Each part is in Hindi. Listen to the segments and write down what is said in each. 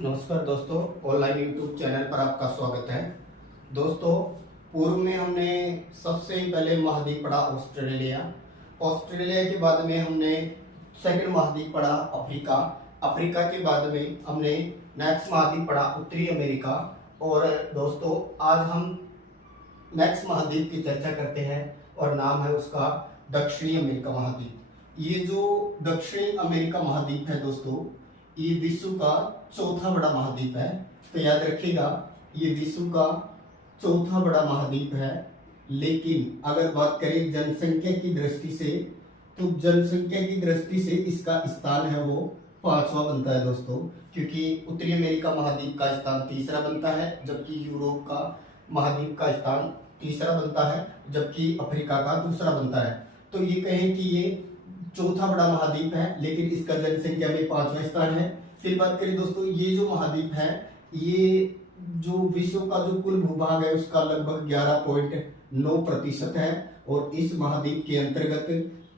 नमस्कार दोस्तों, ऑनलाइन यूट्यूब चैनल पर आपका स्वागत है। दोस्तों, पूर्व में हमने सबसे पहले महाद्वीप पढ़ा ऑस्ट्रेलिया। ऑस्ट्रेलिया के बाद में हमने सेकंड महाद्वीप पढ़ा अफ्रीका। अफ्रीका के बाद में हमने नेक्स्ट महाद्वीप पढ़ा उत्तरी अमेरिका। और दोस्तों, आज हम नेक्स्ट महाद्वीप की चर्चा करते हैं और नाम है उसका दक्षिणी अमेरिका महाद्वीप। ये जो दक्षिणी अमेरिका महाद्वीप है दोस्तों, ये विश्व का चौथा बड़ा महाद्वीप है। तो याद रखिएगा, ये विश्व का चौथा बड़ा महाद्वीप है। लेकिन अगर बात करें जनसंख्या की दृष्टि से, तो जनसंख्या की दृष्टि से इसका स्थान है वो पांचवा बनता है दोस्तों, क्योंकि उत्तरी अमेरिका महाद्वीप का स्थान तीसरा बनता है, जबकि यूरोप का महाद्वीप का स्थान तीसरा बनता है, जबकि अफ्रीका का दूसरा बनता है। तो ये कहें कि ये चौथा बड़ा महाद्वीप है, लेकिन इसका जनसंख्या में पांचवा स्थान है। फिर बात करें दोस्तों, ये जो महाद्वीप है, ये जो विश्व का जो कुल भूभाग है उसका लगभग 11.9% है। और इस महाद्वीप के अंतर्गत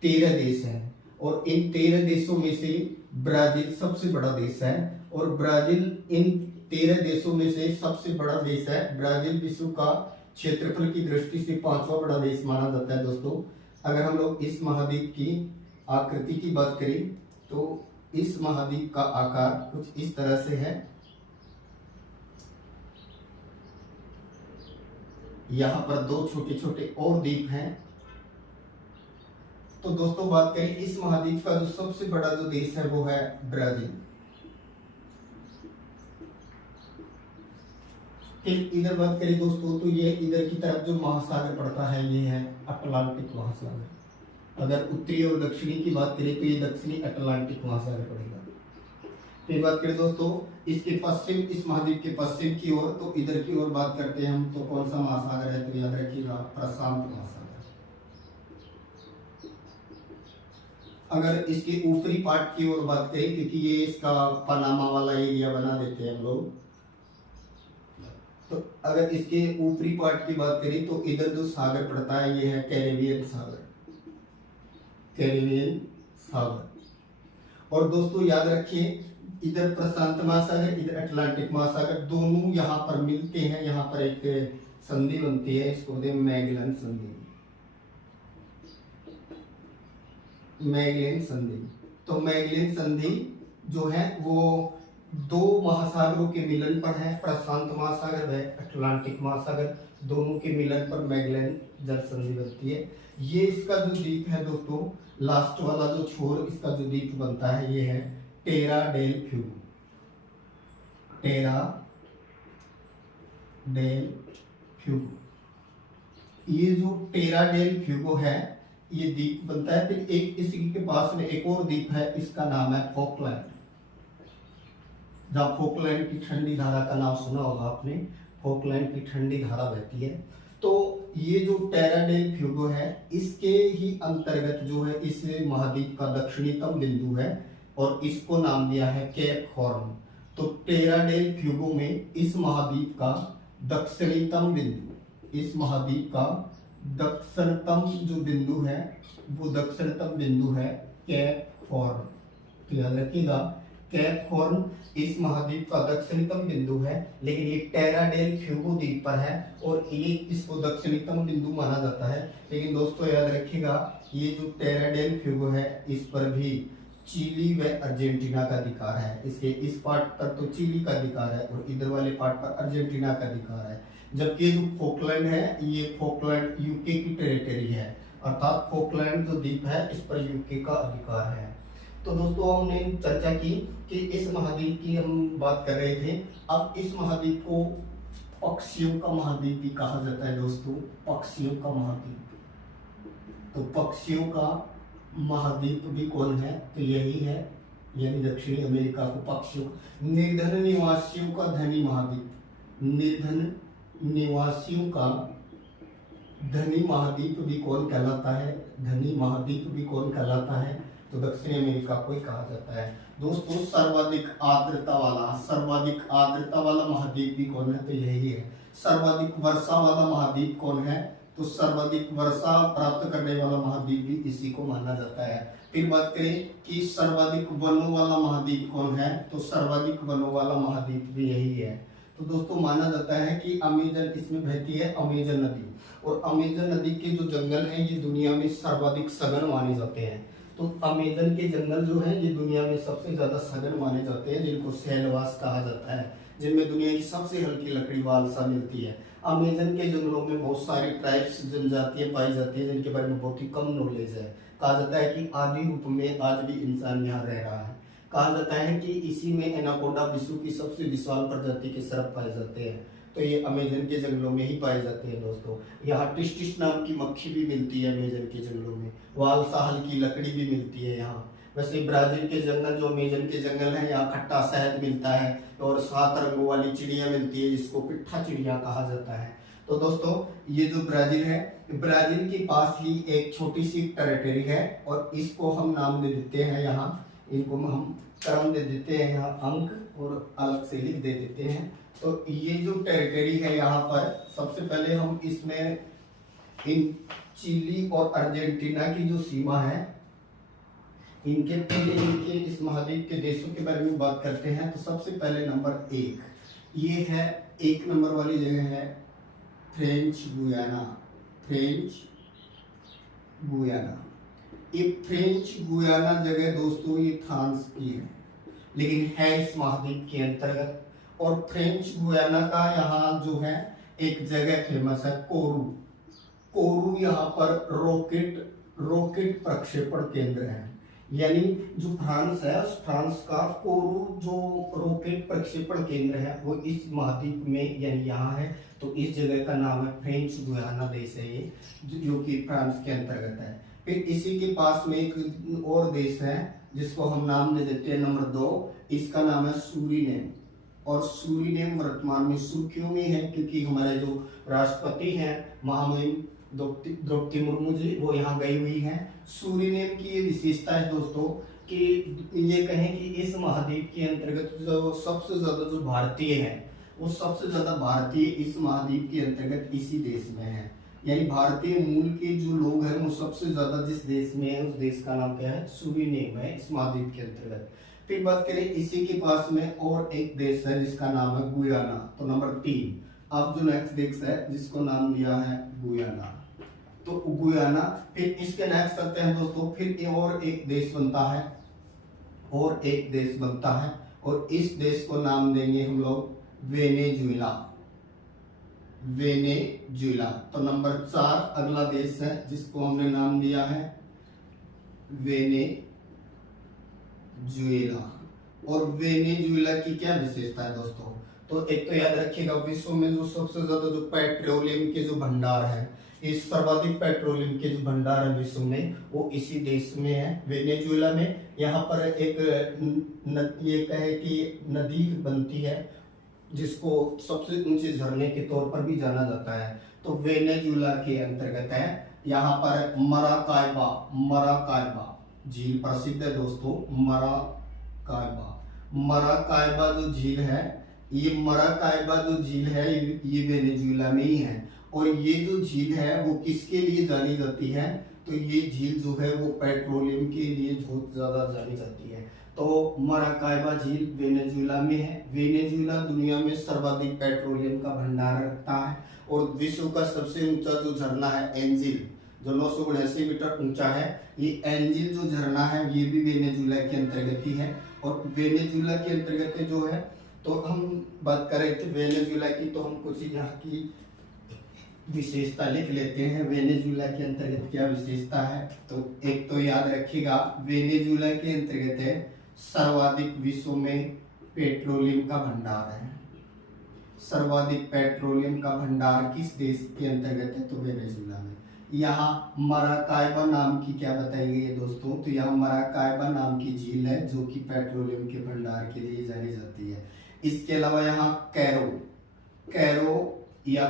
13 देश हैं, और इन 13 देशों में से ब्राजील सबसे बड़ा देश है। और ब्राजील इन 13 देशों में से सबसे बड़ा देश है। ब्राजील विश्व का क्षेत्रफल की दृष्टि से पांचवा बड़ा देश माना जाता है दोस्तों। अगर हम लोग इस महाद्वीप की आकृति की बात करें, तो इस महाद्वीप का आकार कुछ इस तरह से है। यहाँ पर दो छोटे छोटे और द्वीप हैं। तो दोस्तों, बात करें इस महाद्वीप का जो सबसे बड़ा जो देश है वो है ब्राजील। फिर इधर बात करें दोस्तों, तो ये इधर की तरफ जो महासागर पड़ता है ये है अटलांटिक महासागर। अगर उत्तरी और दक्षिणी की बात करें तो ये दक्षिणी अटलांटिक महासागर पड़ेगा। फिर बात करें दोस्तों इसके पश्चिम, इस महाद्वीप के पश्चिम की ओर, तो इधर की ओर बात करते हैं हम, तो कौन सा महासागर है, तो याद रखिएगा प्रशांत महासागर। अगर इसके ऊपरी पार्ट की ओर बात करें, क्योंकि ये इसका पनामा वाला एरिया बना देते हैं हम लोग, तो अगर इसके ऊपरी पार्ट की बात करें तो इधर जो सागर पड़ता है ये है कैरेबियन सागर। कैरेबियन सागर। और दोस्तों याद रखिए, इधर प्रशांत महासागर, इधर अटलांटिक महासागर, दोनों यहाँ पर मिलते हैं। यहाँ पर एक संधि बनती है, इसको बोलते हैं मैगेलन संधि। मैगेलन संधि। तो मैगेलन संधि जो है वो दो महासागरों के मिलन पर है। प्रशांत महासागर व अटलांटिक महासागर दोनों के मिलन पर मैगेलन जल संधि बनती है। ये इसका जो द्वीप है दोस्तों, लास्ट वाला जो छोर इसका जो द्वीप बनता है ये है टेरा डेल फ्यूगो। टेरा डेल फ्यूगो। ये जो टेरा डेल फ्यूगो है ये द्वीप बनता है। फिर एक इसी के पास में एक और द्वीप है, इसका नाम है फॉकलैंड। जहाँ फॉकलैंड की ठंडी धारा का नाम सुना होगा आपने, फॉकलैंड की ठंडी धारा बहती है। तो ये जो टेरा डेल फ्यूगो है, इसके ही अंतर्गत जो है इस महाद्वीप का दक्षिणतम बिंदु है, और इसको नाम दिया है केप हॉर्न। तो टेरा डेल फ्यूगो में इस महाद्वीप का दक्षिणतम बिंदु, इस महाद्वीप का दक्षिणतम जो बिंदु है वो दक्षिणतम बिंदु है केप हॉर्न। तो याद रखिएगा, केप हॉर्न इस महाद्वीप का दक्षिणतम बिंदु है, लेकिन ये टेरा डेल फ्यूगो द्वीप पर है और ये इसको दक्षिणतम बिंदु माना जाता है। लेकिन दोस्तों याद रखिएगा, ये जो टेरा डेल फ्यूगो है इस पर भी चिली व अर्जेंटीना का अधिकार है। इसके इस पार्ट पर तो चिली का अधिकार है और इधर वाले पार्ट पर अर्जेंटीना का अधिकार है। जबकि जो फॉकलैंड है, ये फॉकलैंड यूके की टेरिटरी है, अर्थात फॉकलैंड जो द्वीप है इस पर यूके का अधिकार है। तो दोस्तों हमने चर्चा की कि इस महाद्वीप की हम बात कर रहे थे। अब इस महाद्वीप को पक्षियों का महाद्वीप भी कहा जाता है दोस्तों, पक्षियों का महाद्वीप। तो पक्षियों का महाद्वीप भी कौन है, तो यही है, यानी दक्षिणी अमेरिका को पक्षियों, निर्धन निवासियों का धनी महाद्वीप। निर्धन निवासियों का धनी महाद्वीप भी कौन कहलाता है, धनी महाद्वीप भी कौन कहलाता है, तो दक्षिणी अमेरिका को ही कहा जाता है। दोस्तों सर्वाधिक आर्द्रता वाला महाद्वीप भी कौन है, तो यही है। सर्वाधिक वर्षा वाला महाद्वीप कौन है, तो सर्वाधिक वर्षा प्राप्त करने वाला महाद्वीप भी इसी को माना जाता है। फिर बात करें कि सर्वाधिक वनों वाला महाद्वीप कौन है, तो सर्वाधिक वनों वाला महाद्वीप भी यही है। तो दोस्तों माना जाता है कि अमेजन इसमें बहती है, अमेजन नदी, और अमेजन नदी के जो जंगल हैं ये दुनिया में सर्वाधिक सघन माने जाते हैं। तो अमेजन के जंगल जो है ये दुनिया में सबसे ज्यादा सघन माने जाते हैं, जिनको सैलवास कहा जाता है, जिनमें दुनिया की सबसे हल्की लकड़ी वालसा मिलती है। अमेजन के जंगलों में बहुत सारी ट्राइब्स जनजातियां पाई जाती है, जिनके बारे में बहुत ही कम नॉलेज है। कहा जाता है कि आदि रूप में आज भी इंसान यहाँ रह रहा है। कहा जाता है कि इसी में एनाकोंडा विश्व की सबसे विशाल प्रजाति के सर्प पाए जाते हैं, तो ये अमेजन के जंगलों में ही पाए जाते हैं दोस्तों। यहाँ टिस्टिस नाम की मक्खी भी मिलती है अमेजन के जंगलों में, वालसा हल्की लकड़ी भी मिलती है यहाँ। वैसे ब्राजील के जंगल जो अमेजन के जंगल है, यहाँ खट्टा शहद मिलता है और 7 रंगों वाली चिड़िया मिलती है, जिसको पिट्ठा चिड़िया कहा जाता है। तो दोस्तों ये जो ब्राजील है, ब्राजील के पास ही एक छोटी सी टेरिटरी है, और इसको हम नाम दे देते हैं यहाँ, इनको हम क्रम दे देते हैं यहाँ अंक, और अलग से लिख दे देते हैं। तो ये जो टेरिटरी है यहाँ पर सबसे पहले हम इसमें इन चिली और अर्जेंटीना की जो सीमा है, इनके पहले इनके इस महाद्वीप के देशों के बारे में बात करते हैं। तो सबसे पहले नंबर 1 ये है, 1 नंबर वाली जगह है फ्रेंच गुयाना। फ्रेंच गुयाना, ये फ्रेंच गुयाना जगह दोस्तों ये फ्रांस की है, लेकिन है इस महाद्वीप के अंतर्गत। और फ्रेंच गुयाना का यहाँ जो है एक जगह फेमस है, कोरू। कोरू यहाँ पर रॉकेट प्रक्षेपण केंद्र है, यानी जो फ्रांस है उस फ्रांस का कोरू जो रॉकेट प्रक्षेपण केंद्र है वो इस महाद्वीप में यानी यहाँ है। तो इस जगह का नाम है फ्रेंच गुयाना देश है ये, जो कि फ्रांस के अंतर्गत है। फिर इसी के पास में एक और देश है जिसको हम नाम दे देते हैं नंबर 2, इसका नाम है सूरीनेम। और सूरीनेम वर्तमान में सुर्खियों में है, क्योंकि हमारे जो राष्ट्रपति हैं महामहिम द्रौपदी मुर्मू जी वो यहाँ गई हुई हैं। सूरीनेम की ये विशेषता है दोस्तों कि ये कहें कि इस महाद्वीप के अंतर्गत जो सबसे ज्यादा जो भारतीय हैं वो सबसे ज्यादा भारतीय इस महाद्वीप के अंतर्गत इसी देश में है, यानी भारतीय मूल के जो लोग हैं वो सबसे ज्यादा जिस देश में है उस देश का नाम क्या है, सूरीनेम है इस महाद्वीप के अंतर्गत। फिर बात करें इसी के पास में और एक देश है जिसका नाम है गुयाना। तो नंबर 3 अब जो नेक्स्ट देश है जिसको नाम लिया है गुयाना, तो गुयाना। फिर इसके नेक्स्ट आते हैं दोस्तों, फिर और एक देश बनता है, और एक देश बनता है, और इस देश को नाम देंगे हम लोग वेनेजुएला। वेनेजुएला। तो नंबर 4 अगला देश है जिसको हमने नाम दिया है वेनेजुएला। और वेनेजुएला की क्या विशेषता है दोस्तों, तो एक तो याद रखिएगा विश्व में जो सबसे ज्यादा जो पेट्रोलियम के जो भंडार है, इस सर्वाधिक पेट्रोलियम के जो भंडार है विश्व में वो इसी देश में है, वेनेजुएला में। यहाँ पर एक ये कहे कि नदी बनती है जिसको सबसे ऊंचे झरने के तौर पर भी जाना जाता है, तो वेनेजुएला के अंतर्गत है। यहाँ पर मराकायबा झील प्रसिद्ध है दोस्तों। मराकायबा जो झील है, ये मराकायबा जो झील है ये वेनेजुएला में ही है। और ये जो झील है वो किसके लिए जानी जाती है, तो ये झील जो है वो पेट्रोलियम के लिए बहुत ज्यादा जानी जाती है। तो मराकायबा झील वेनेजुएला में है। वेनेजुएला दुनिया में सर्वाधिक पेट्रोलियम का भंडार रखता है, और विश्व का सबसे ऊंचा जो झरना है एंजिल, जो 979 मीटर ऊंचा है, ये एंजिल जो झरना है ये भी वेनेजुएला के अंतर्गत ही है। और वेनेजुएला के अंतर्गत जो है, तो हम बात कर रहे थे वेनेजुएला की, तो हम कुछ यहाँ की विशेषता लिख लेते हैं। वेनेजुएला के अंतर्गत क्या विशेषता है, तो एक तो याद रखिएगा वेनेजुएला के अंतर्गत है सर्वाधिक विश्व में पेट्रोलियम का भंडार है। सर्वाधिक पेट्रोलियम का भंडार किस देश के अंतर्गत है, तो वेनेजुएला में। यहाँ मराकायबा नाम की क्या बताई गई है दोस्तों, तो यहाँ मराकायबा नाम की झील है जो कि पेट्रोलियम के भंडार के लिए जानी जाती है। इसके अलावा यहाँ कैरो या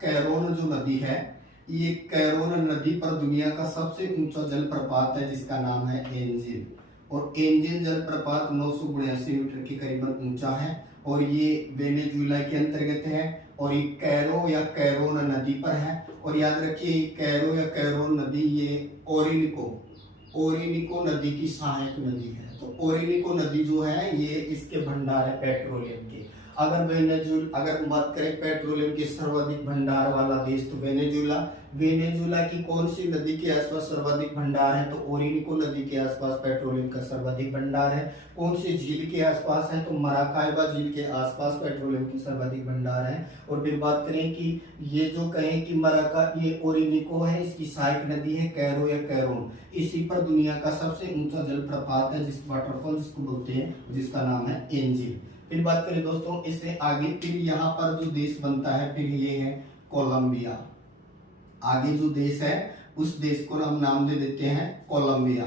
कैरोन जो नदी है, ये कैरोन नदी पर दुनिया का सबसे ऊंचा जलप्रपात है जिसका नाम है एंजिल। और एंजिल जलप्रपात 982 मीटर के करीबन ऊंचा है, और ये वेनेजुएला के अंतर्गत है। और ये कैरो या कैरोन नदी पर है। और याद रखिए कैरो या कैरोन नदी ये ओरिनिको नदी की सहायक नदी है। तो ओरिनिको नदी जो है ये इसके भंडार है पेट्रोलियम के। अगर हम बात करें पेट्रोलियम के सर्वाधिक भंडार वाला देश तो वेनेजुला की कौन सी नदी के आसपास सर्वाधिक भंडार है? तो ओरिनिको नदी के आसपास पेट्रोलियम का सर्वाधिक भंडार है। कौन सी झील के आसपास है? तो मराकाइबा झील के आसपास पेट्रोलियम की सर्वाधिक भंडार है। और फिर बात करें कि ये जो कहें कि ये ओरिनिको है, इसकी सहायक नदी है कैरो या कैरोन। इसी पर दुनिया का सबसे ऊंचा जलप्रपात है जिस वाटरफॉल जिसको बोलते हैं, जिसका नाम है एंजिल। फिर बात करें दोस्तों इससे आगे, फिर यहाँ पर जो देश बनता है फिर ये है कोलंबिया। आगे जो देश है उस देश को हम नाम दे देते हैं कोलंबिया।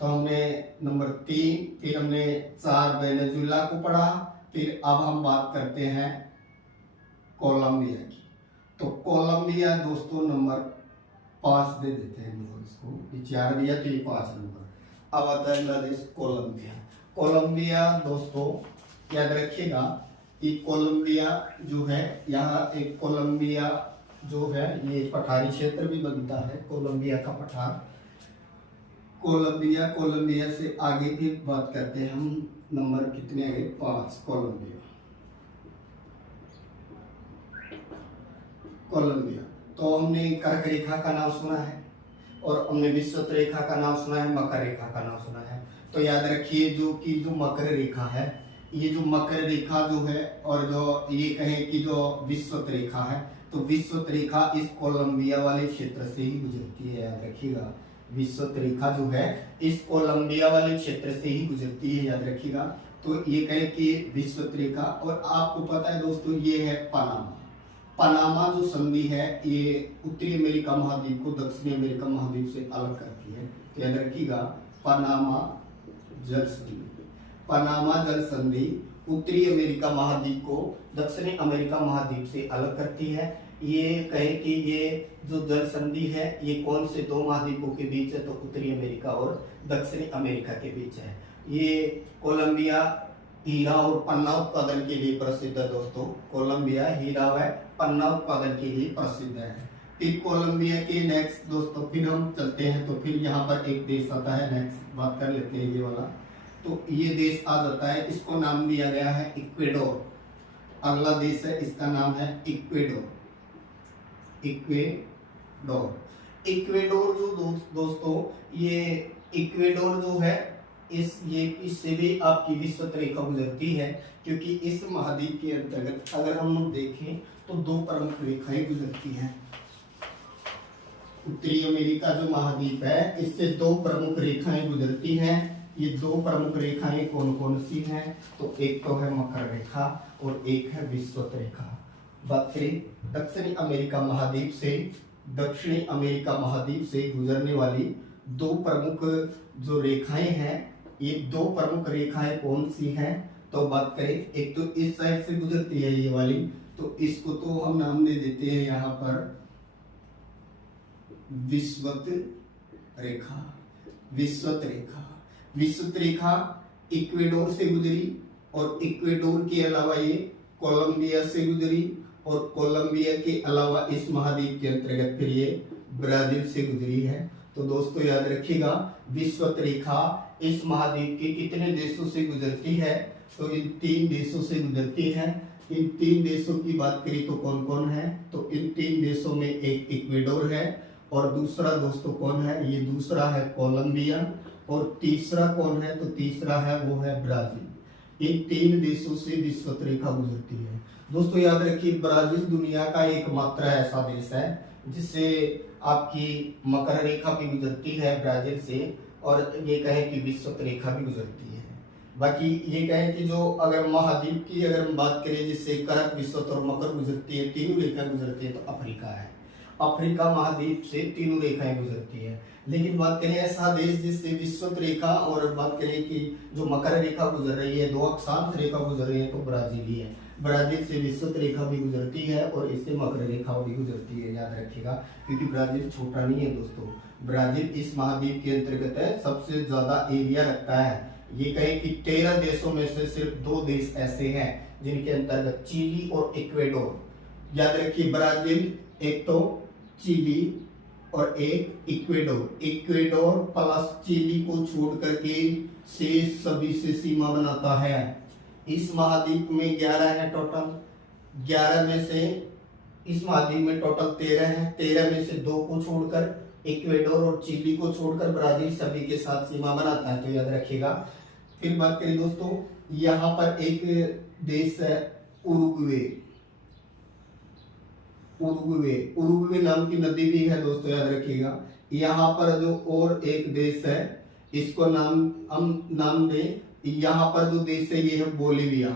तो हमने नंबर 3, फिर हमने 4 वेनेजुला को पढ़ा। फिर अब हम बात करते हैं कोलंबिया की। तो कोलंबिया दोस्तों नंबर 5 दे देते हैं हम लोग इसको, ये 4 दिया तो ये 5 नंबर। अब आता है अगला देश कोलंबिया दोस्तों याद रखिएगा कि कोलंबिया जो है, यहाँ एक कोलंबिया जो है ये पठारी क्षेत्र भी बनता है, कोलंबिया का पठार। कोलंबिया से आगे की बात करते हैं हम, नंबर कितने आगे? 5 कोलंबिया। तो हमने कर्क रेखा का नाम सुना है और हमने विषुवत रेखा का नाम सुना है, मकर रेखा का नाम सुना है। तो याद रखिए जो मकर रेखा है, ये जो मकर रेखा जो है और जो ये कहें कि जो विषुवत रेखा है, तो विषुवत रेखा इस कोलंबिया वाले क्षेत्र से ही गुजरती है। याद रखिएगा विषुवत रेखा जो है इस कोलंबिया वाले क्षेत्र से ही गुजरती है, याद रखिएगा। तो ये कहें कि विषुवत रेखा, और आपको पता है दोस्तों ये है पनामा जो संधि है ये उत्तरी अमेरिका महाद्वीप को दक्षिणी अमेरिका महाद्वीप से अलग करती है। तो याद रखिएगा पनामा जल संधि उत्तरी अमेरिका महाद्वीप को दक्षिणी अमेरिका महाद्वीप से अलग करती है। ये कहें कि ये जो जल संधि है ये कौन से 2 महाद्वीपों के बीच है? तो उत्तरी अमेरिका और दक्षिणी अमेरिका के बीच है। ये कोलंबिया हीरा और पन्ना उत्पादन के लिए प्रसिद्ध है दोस्तों। कोलंबिया हीरा व पन्ना उत्पादन के लिए प्रसिद्ध है। फिर कोलंबिया के नेक्स्ट दोस्तों फिर हम चलते हैं, तो फिर यहाँ पर एक देश आता है, नेक्स्ट बात कर लेते हैं ये वाला। तो ये देश आ जाता है, इसको नाम दिया गया है इक्वेडोर। अगला देश है, इसका नाम है इक्वेडोर जो दोस्तों ये इक्वेडोर जो है इससे भी आपकी विषुवत रेखा गुजरती है, क्योंकि इस महाद्वीप के अंतर्गत अगर हम लोग देखें तो 2 प्रमुख रेखाएं गुजरती हैं। उत्तरी अमेरिका जो महाद्वीप है इससे 2 प्रमुख रेखाएं गुजरती हैं। ये 2 प्रमुख रेखाएं कौन कौन सी हैं? तो एक तो है मकर रेखा और एक है विषुवत रेखा। बात करें दक्षिणी अमेरिका महाद्वीप से गुजरने वाली 2 प्रमुख जो रेखाएं हैं, ये 2 प्रमुख रेखाएं कौन सी हैं? तो बात करें एक तो इस साइड से गुजरती है ये वाली, तो इसको तो हम नाम दे देते हैं यहाँ पर विषुवत रेखा इक्वेडोर से गुजरी और इक्वेडोर के अलावा ये कोलंबिया से गुजरी और कोलंबिया के अलावा इस महाद्वीप के अंतर्गत फिर ये ब्राजील से गुजरी है। तो दोस्तों याद रखिएगा विषुवत रेखा इस महाद्वीप के कितने देशों से गुजरती है? तो इन 3 देशों से गुजरती है। इन 3 देशों की बात करें तो कौन कौन है? तो इन 3 देशों में एक इक्वेडोर है और दूसरा दोस्तों कौन है? ये दूसरा है कोलंबिया और तीसरा कौन है? तो तीसरा है वो है ब्राजील। इन 3 देशों से विषुवत रेखा गुजरती है। दोस्तों याद रखिए ब्राजील दुनिया का एकमात्र ऐसा देश है जिससे आपकी मकर रेखा भी गुजरती है ब्राजील से, और ये कहें कि विषुवत रेखा भी गुजरती है। बाकी ये कहें कि जो अगर महाद्वीप की अगर हम बात करें जिससे कर्क, विषुवत और मकर गुजरती है, 3 रेखा गुजरती है, तो अफ्रीका है। अफ्रीका महाद्वीप से 3 रेखाएं गुजरती है। लेकिन बात करें ऐसा देश जिससे विषुवत रेखा और बात करें कि जो मकर रेखा गुजर रही है, 2 अक्षांश रेखा गुजर रही है, तो ब्राजील ही है। ब्राजील से विषुवत रेखा भी गुजरती है और इससे मकर रेखा भी गुजरती है, याद रखिएगा, क्योंकि ब्राजील छोटा नहीं है दोस्तों। ब्राजील इस महाद्वीप के अंतर्गत है, सबसे ज्यादा एरिया रखता है। ये कहें कि 13 देशों में से सिर्फ 2 देश ऐसे हैं जिनके अंतर्गत चिली और इक्वेडोर, याद रखिए ब्राजील एक तो, चिली और एक इक्वेडोर, इक्वेडोर प्लस चिली को छोड़ करके शेष सभी से सीमा बनाता है। इस महाद्वीप में 11 है टोटल, 11 में से इस महाद्वीप में टोटल 13 है, 13 में से 2 को छोड़कर इक्वेडोर और चिली को छोड़कर ब्राजील सभी के साथ सीमा बनाता है, तो याद रखिएगा। फिर बात करें दोस्तों, यहाँ पर एक देश है उरुग्वे, उरुग्वे नाम की नदी भी है दोस्तों, याद रखिएगा। यहाँ पर जो और एक देश है, इसको हम नाम दें, यहाँ पर जो देश है ये है बोलिविया,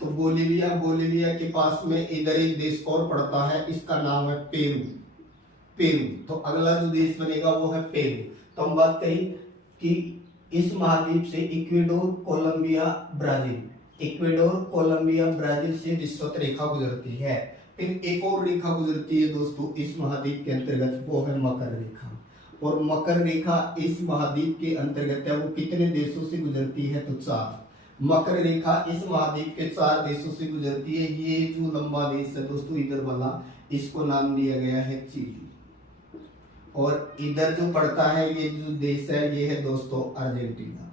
तो बोलिविया के पास में इधर एक देश और पड़ता है, इसका नाम है पेरू। तो अगला जो देश बनेगा वो है पेरू। तो हम बात करें कि इस महाद्वीप से इक्वेडोर, कोलंबिया, ब्राजील से विषुवत रेखा गुजरती है। फिर एक और रेखा गुजरती है दोस्तों इस महाद्वीप के अंतर्गत, वो है मकर रेखा। और मकर रेखा इस महाद्वीप के अंतर्गत है, वो कितने देशों से गुजरती है, तो 4। मकर रेखा इस महाद्वीप के 4 देशों से गुजरती है। ये जो लंबा देश है दोस्तों इधर वाला, इसको नाम दिया गया है चिली। और इधर जो पड़ता है ये जो देश है ये है दोस्तों अर्जेंटीना।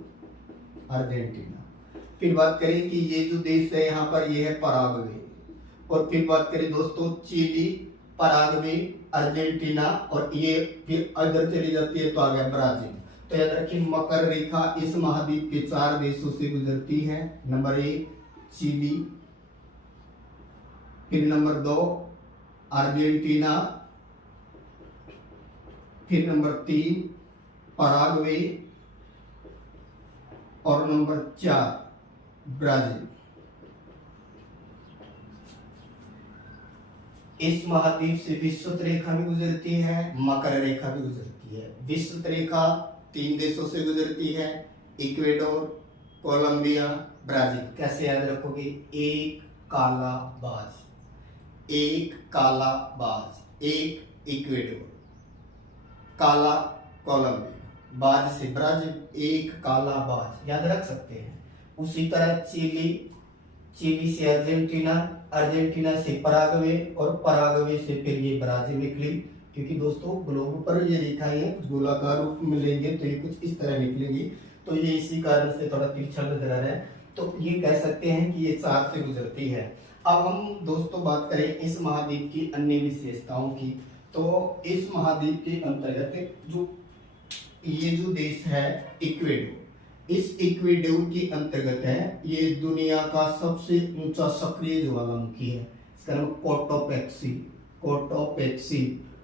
फिर बात करें कि ये जो देश है यहाँ पर ये है पराग्वे। और फिर बात करें दोस्तों चिली, पराग्वे, अर्जेंटीना, और ये फिर इधर चली जाती है तो आ गया ब्राजील। तो याद रखिए मकर रेखा इस महाद्वीप के 4 देशों से गुजरती है। नंबर 1 चिली, फिर नंबर 2 अर्जेंटीना, फिर नंबर 3 पराग्वे, और नंबर 4 ब्राजील। इस महाद्वीप से विषुवत रेखा भी गुजरती है, मकर रेखा भी गुजरती है। विषुवत रेखा 3 देशों से गुजरती है, इक्वेडोर, कोलंबिया, ब्राजील। कैसे याद रखोगे, एक काला बाज, एक इक्वेडोर, काला कोलंबिया, बाज से ब्राजील, एक काला बाज, याद रख सकते हैं। उसी तरह चिली से अर्जेंटीना से पराग्वे, और पराग्वे से फिर ये ब्राजील निकली। क्योंकि दोस्तों ग्लोब पर ये रेखाएं गोलाकार रूप में लेंगे तो ये कुछ इस तरह निकलेंगी, तो ये इसी कारण से थोड़ा तिरछा नजर आ रहा है। तो ये कह सकते हैं कि ये 4 से गुजरती है। अब हम दोस्तों बात करें इस महाद्वीप की अन्य विशेषताओं की। तो इस महाद्वीप के अंतर्गत जो ये जो देश है इक्वेडोर, इस इक्वेडोर के अंतर्गत है, ये दुनिया का सबसे ऊंचा सक्रिय ज्वालामुखी है। इसका नाम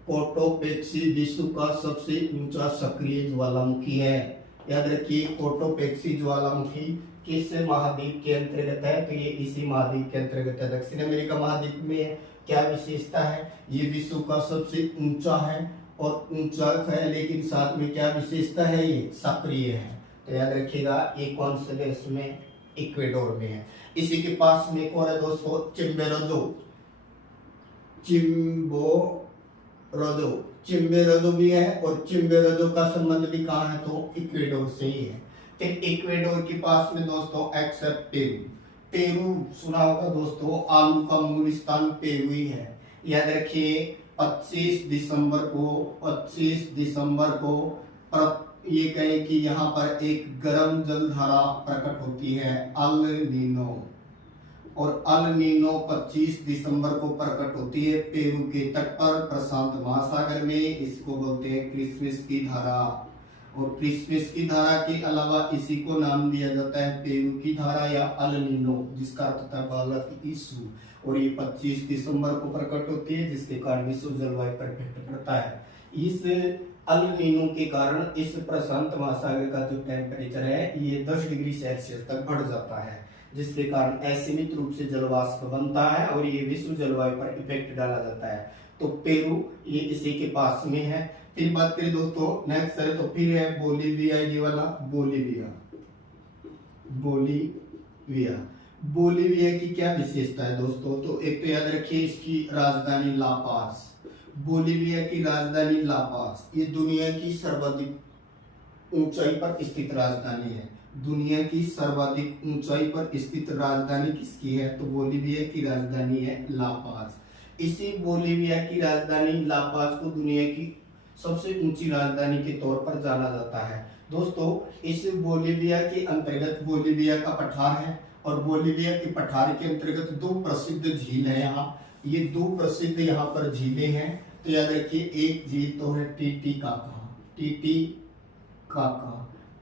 कोटोपेक्सी विश्व का सबसे ऊंचा सक्रिय ज्वालामुखी है। याद रखिए कोटोपेक्सी ज्वालामुखी किस महाद्वीप के अंतर्गत है, तो ये इसी महाद्वीप के अंतर्गत है। दक्षिण अमेरिका महाद्वीप में क्या विशेषता है, ये विश्व का सबसे ऊंचा है, और ऊंचा है लेकिन साथ में क्या विशेषता है, ये सक्रिय है। तो याद रखिएगा ये कौन से देश में, इक्वेडोर में है। इसी के पास में एक और है दोस्तों चिम्बोरादो भी है, और चिम्बोरादो का संबंध भी कहाँ है, तो इक्वेडोर से ही है। फिर इक्वेडोर के पास में दोस्तों एक्सेप्ट पेरू सुना होगा दोस्तों, आलू का मूल स्थान पेरू ही है। याद रखिए 25 दिसंबर को ये कहें कि यहाँ पर एक गर्म जलधारा प्रकट होती है, अल नीनो, और अल नीनो 25 दिसंबर को प्रकट होती है पेरू के तट पर प्रशांत महासागर में। इसको बोलते हैं क्रिसमस की धारा, और क्रिसमस की धारा के अलावा इसी को नाम दिया जाता है पेरू की धारा या अल नीनो, जिसका अर्थ होता है बालक यीशु। और ये 25 दिसंबर को प्रकट होती है, जिसके कारण विश्व जलवायु पर इफेक्ट पड़ता है। इस अल नीनो के कारण इस प्रशांत महासागर का जो टेम्परेचर है ये 10 डिग्री सेल्सियस तक बढ़ जाता है, जिसके कारण असीमित रूप से जलवाष्प बनता है और ये विश्व जलवायु पर इफेक्ट डाला जाता है। तो पेरू ये इसी के पास में है। फिर बात करें दोस्तों नेक्स्ट है, तो फिर है बोलिविया, ये वाला बोलिविया की क्या विशेषता है दोस्तों, तो एक तो याद रखिए इसकी राजधानी लापास। बोलिविया की राजधानी लापास ये दुनिया की सर्वाधिक ऊंचाई पर स्थित राजधानी है। दुनिया की सर्वाधिक ऊंचाई पर स्थित राजधानी किसकी है? तो बोलीविया की राजधानी है ला पाज। इसी बोलीविया की राजधानी ला पाज को दुनिया की सबसे ऊंची राजधानी के तौर पर जाना जाता है। दोस्तों, इस बोलीविया के अंतर्गत बोलीविया का पठार है और बोलीविया के पठार के अंतर्गत दो प्रसिद्ध झील है। यहाँ ये दो प्रसिद्ध यहाँ पर झीलें हैं, तो याद रखिए, एक झील तो है टीटीकाका।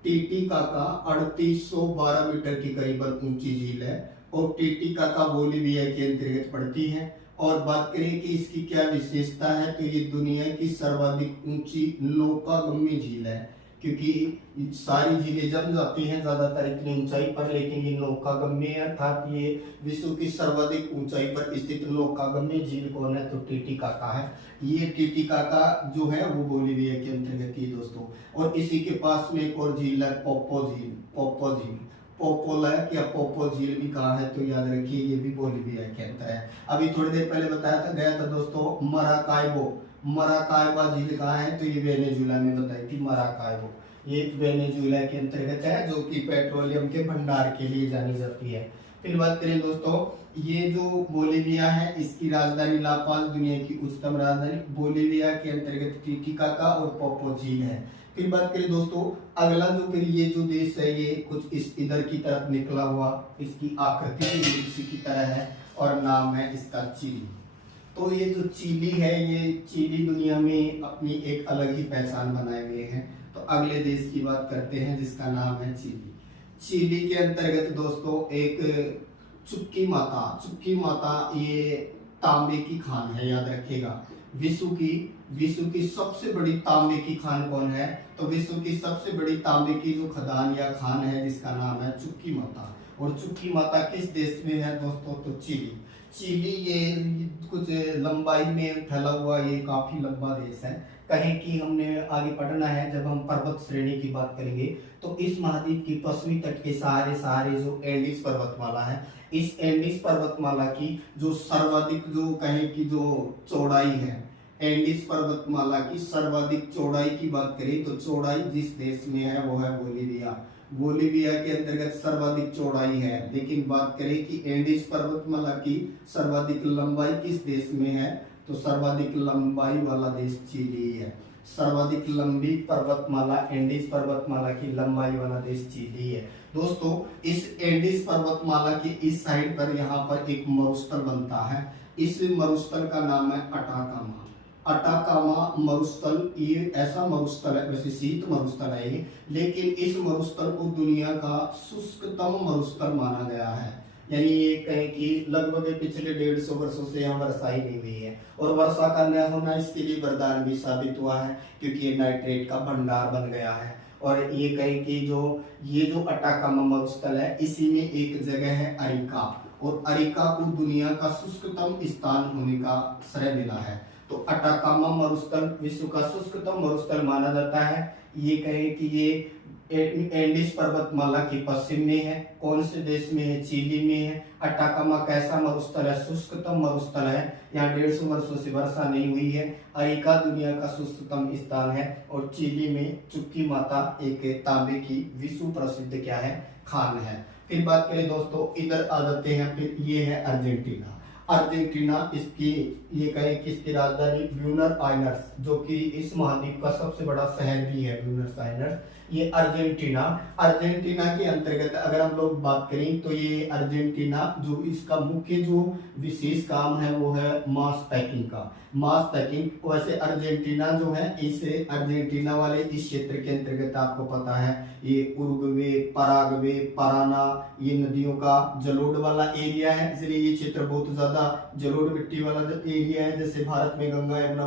टीटीकाका 3812 मीटर की करीबन ऊंची झील है और टीटीकाका बोलीविया के अंतर्गत पड़ती है। और बात करें कि इसकी क्या विशेषता है, तो ये दुनिया की सर्वाधिक ऊंची नौकागम्य झील है, क्योंकि सारी झीलें जम जाती हैं ज्यादातर इतनी ऊंचाई पर, लेकिन ये नौकागम्य अर्थात ये विश्व की सर्वाधिक ऊंचाई पर स्थित नौकागम्य झील कौन है? तो टीटीकाका है। ये टीटीकाका जो है वो बोलीविया के अंतर्गत ही दोस्तों। और इसी के पास में एक और झील है पोपो झील। पोपोलैक या पोपो झील भी कहाँ है? तो याद रखिए, ये भी बोलीविया के अंदर है। अभी थोड़ी देर पहले बताया गया था दोस्तों मराकाइबो झील कहाँ है? तो ये वेनेजुएला में बताई थी मराकाइबो। ये वेनेजुएला के अंतर्गत है, जो कि पेट्रोलियम के भंडार के लिए जानी जाती है। फिर बात करें दोस्तों, ये जो बोलीविया है इसकी राजधानी ला पाज, दुनिया की उच्चतम राजधानी। बोलीविया के अंतर्गत टीटीकाका और पोपो झील है। फिर बात करें दोस्तों, अगला जो फिर ये जो देश है ये कुछ इस इधर की तरफ निकला हुआ, इसकी आकृति भी की तरह है और नाम है इसका चिली। तो ये जो चिली है, ये चिली दुनिया में अपनी एक अलग ही पहचान बनाए हुए हैं। तो अगले देश की बात करते हैं जिसका नाम है चिली। चिली के अंतर्गत दोस्तों एक चुक्की माता ये तांबे की खान है, याद रखिएगा। विश्व की सबसे बड़ी तांबे की खान कौन है? तो विश्व की सबसे बड़ी तांबे की जो खदान या खान है जिसका नाम है चुक्की माता। और चुक्की माता किस देश में है दोस्तों? तो चिली ये कुछ लंबाई में फैला हुआ ये काफी लंबा देश है। कहें कि हमने आगे पढ़ना है, जब हम पर्वत श्रेणी की बात करेंगे तो इस महाद्वीप की पश्चिमी तट के सहारे जो एंडीज पर्वतमाला है, इस एंडीज पर्वतमाला की जो सर्वाधिक जो कहें कि जो चौड़ाई है, एंडीज पर्वतमाला की सर्वाधिक चौड़ाई की बात करें तो चौड़ाई जिस देश में है वो है बोलीविया के अंतर्गत सर्वाधिक चौड़ाई है। लेकिन बात करें कि एंडीज पर्वतमाला की सर्वाधिक लंबाई किस देश में है, तो सर्वाधिक लंबाई वाला देश चिली है। सर्वाधिक लंबी पर्वतमाला, एंडीज पर्वतमाला की लंबाई वाला देश चिली है। दोस्तों, इस एंडीज पर्वतमाला के इस साइड पर यहाँ पर एक मरुस्थल बनता है। इस मरुस्थल का नाम है अटाकामा मरुस्थल। ये ऐसा मरुस्थल है, वैसे शीत मरुस्थल है ये, लेकिन इस मरुस्थल को दुनिया का शुष्कतम मरुस्थल माना गया है। यानी ये कहें कि लगभग पिछले 150 वर्षों से यहाँ वर्षा ही नहीं हुई है, और वर्षा का न होना इसके लिए वरदान भी साबित हुआ है, क्योंकि ये नाइट्रेट का भंडार बन गया है। और ये कहें कि ये जो अटाकामा मरुस्थल है, इसी में एक जगह है अरिका, और अरिका को दुनिया का शुष्कतम स्थान होने का श्रेय मिला है। तो अटाकामा मरुस्थल विश्व का शुष्कतम मरुस्थल माना जाता है। ये कहें कि ये एंडीज पर्वतमाला के पश्चिम में है। कौन से देश में है? चिली में है। अटाकामा कैसा मरुस्थल है? शुष्कतम मरुस्थल है। यहाँ 150 वर्षों से वर्षा नहीं हुई है। अरिका दुनिया का शुष्कतम स्थान है, और चिली में चुक्की माता एक तांबे की विश्व प्रसिद्ध क्या है? खान है। फिर बात करें दोस्तों, इधर आ जाते हैं, फिर ये है अर्जेंटीना। इसकी ये कहें कि इसकी राजधानी ब्यूनस आयर्स, जो कि इस महाद्वीप का सबसे बड़ा शहर भी है ब्यूनस आयर्स। ये अर्जेंटीना के अंतर्गत अगर हम लोग बात करें तो ये अर्जेंटीना जो इसका मुख्य जो विशेष काम है वो है मांस पैकिंग। वैसे अर्जेंटीना जो है, इस अर्जेंटीना वाले इस क्षेत्र के अंतर्गत आपको पता है ये उरुग्वे, पराग्वे, पराना, ये नदियों का जलोढ़ वाला एरिया है, इसलिए ये क्षेत्र बहुत ज्यादा जलोढ़ मिट्टी वाला एरिया है। जैसे भारत में गंगा यमुना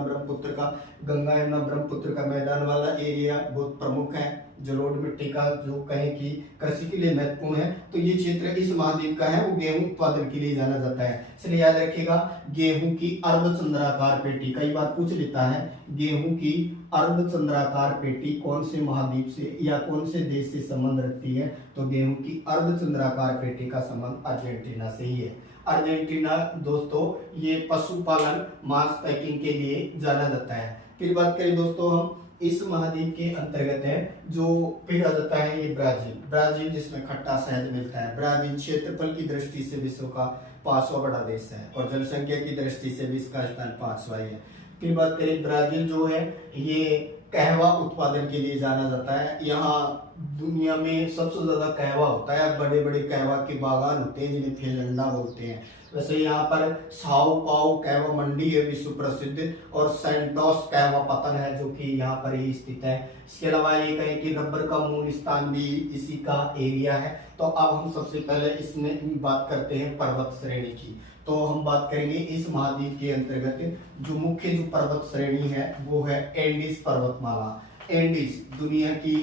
ब्रह्मपुत्र का मैदान वाला एरिया बहुत प्रमुख है जलोढ़ मिट्टी का, जो कहें कि कृषि के लिए महत्वपूर्ण है। तो ये क्षेत्र इस महाद्वीप का है, वो गेहूं उत्पादन के लिए जाना जाता है। इसलिए याद रखिएगा, गेहूं की अर्धचंद्राकार पेटी कई बार पूछ लेता है, गेहूं की अर्धचंद्राकार पेटी कौन से महाद्वीप से या कौन से देश से संबंध रखती है? तो गेहूं की अर्धचंद्राकार पेटी का संबंध अर्जेंटीना से ही है। अर्जेंटीना दोस्तों ये पशुपालन मांस पैकिंग के लिए जाना जाता है। फिर बात करें दोस्तों हम इस महाद्वीप के अंतर्गत है। जो फिर आ जाता है ये ब्राजील, ब्राजील जिसमें खट्टा शहद मिलता है। ब्राजील क्षेत्रफल की दृष्टि से विश्व का 5वां बड़ा देश है और जनसंख्या की दृष्टि से भी इसका स्थान 5वां है। फिर बात करें ब्राजील जो है ये कहवा उत्पादन के लिए जाना जाता है। यहाँ दुनिया में सबसे ज्यादा कहवा होता है, बड़े बड़े कहवा के बागान होते हैं जिन्हें फेलंडा बोलते हैं। वैसे यहाँ पर साओ पाओ कहवा मंडी है विश्व प्रसिद्ध, और सैंटोस कहवा पतन है जो कि यहाँ पर ही स्थित है। इसके अलावा ये कहें कि रबर का मूल स्थान भी इसी का एरिया है। तो अब हम सबसे पहले इसमें बात करते हैं पर्वत श्रेणी की। तो हम बात करेंगे इस महाद्वीप के अंतर्गत जो मुख्य जो पर्वत श्रेणी है वो है एंडीज पर्वतमाला। एंडीज दुनिया की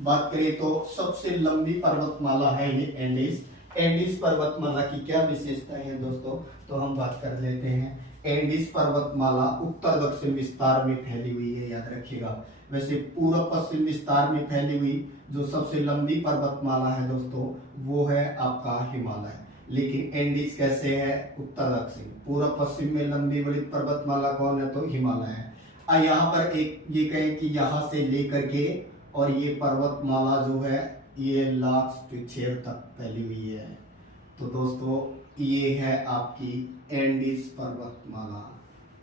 बात करें तो सबसे लंबी पर्वतमाला है ये एंडीज। एंडीज पर्वतमाला की क्या विशेषताएं हैं दोस्तों, तो हम बात कर लेते हैं। एंडीज पर्वतमाला उत्तर दक्षिण विस्तार में फैली हुई है, याद रखिएगा। वैसे पूर्व पश्चिम विस्तार में फैली हुई जो सबसे लंबी पर्वतमाला है दोस्तों वो है आपका हिमालय। लेकिन एंडीज कैसे है, उत्तर दक्षिण। पूर्व पश्चिम में लंबी बड़ी पर्वतमाला कौन है, तो हिमालय है। यहाँ पर एक ये कहें कि यहाँ से लेकर के और ये पर्वतमाला जो है ये लास्ट छेड़ तक फैली हुई है। तो दोस्तों ये है आपकी एंडीज पर्वतमाला।